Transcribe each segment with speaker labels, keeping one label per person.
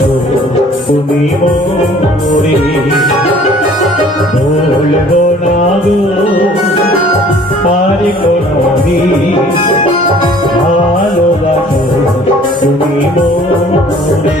Speaker 1: আছো তুমি মোরে ভুলবো না গো আর কোনদি ভালোবাসো। তুমি মোরে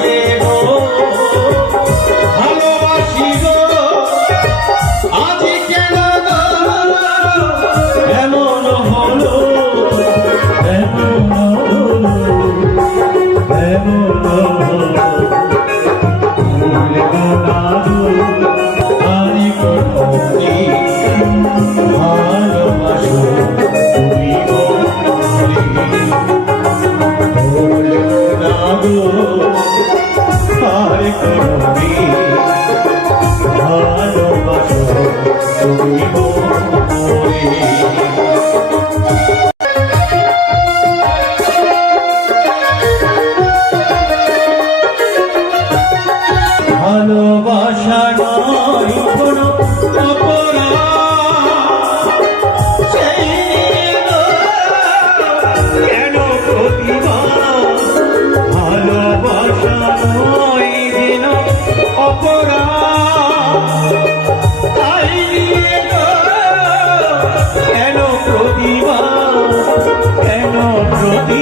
Speaker 1: ভালোবাসা নয় কোনো কেন প্রতিভা ভালোবাসা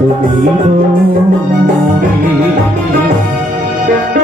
Speaker 1: tôi bị thương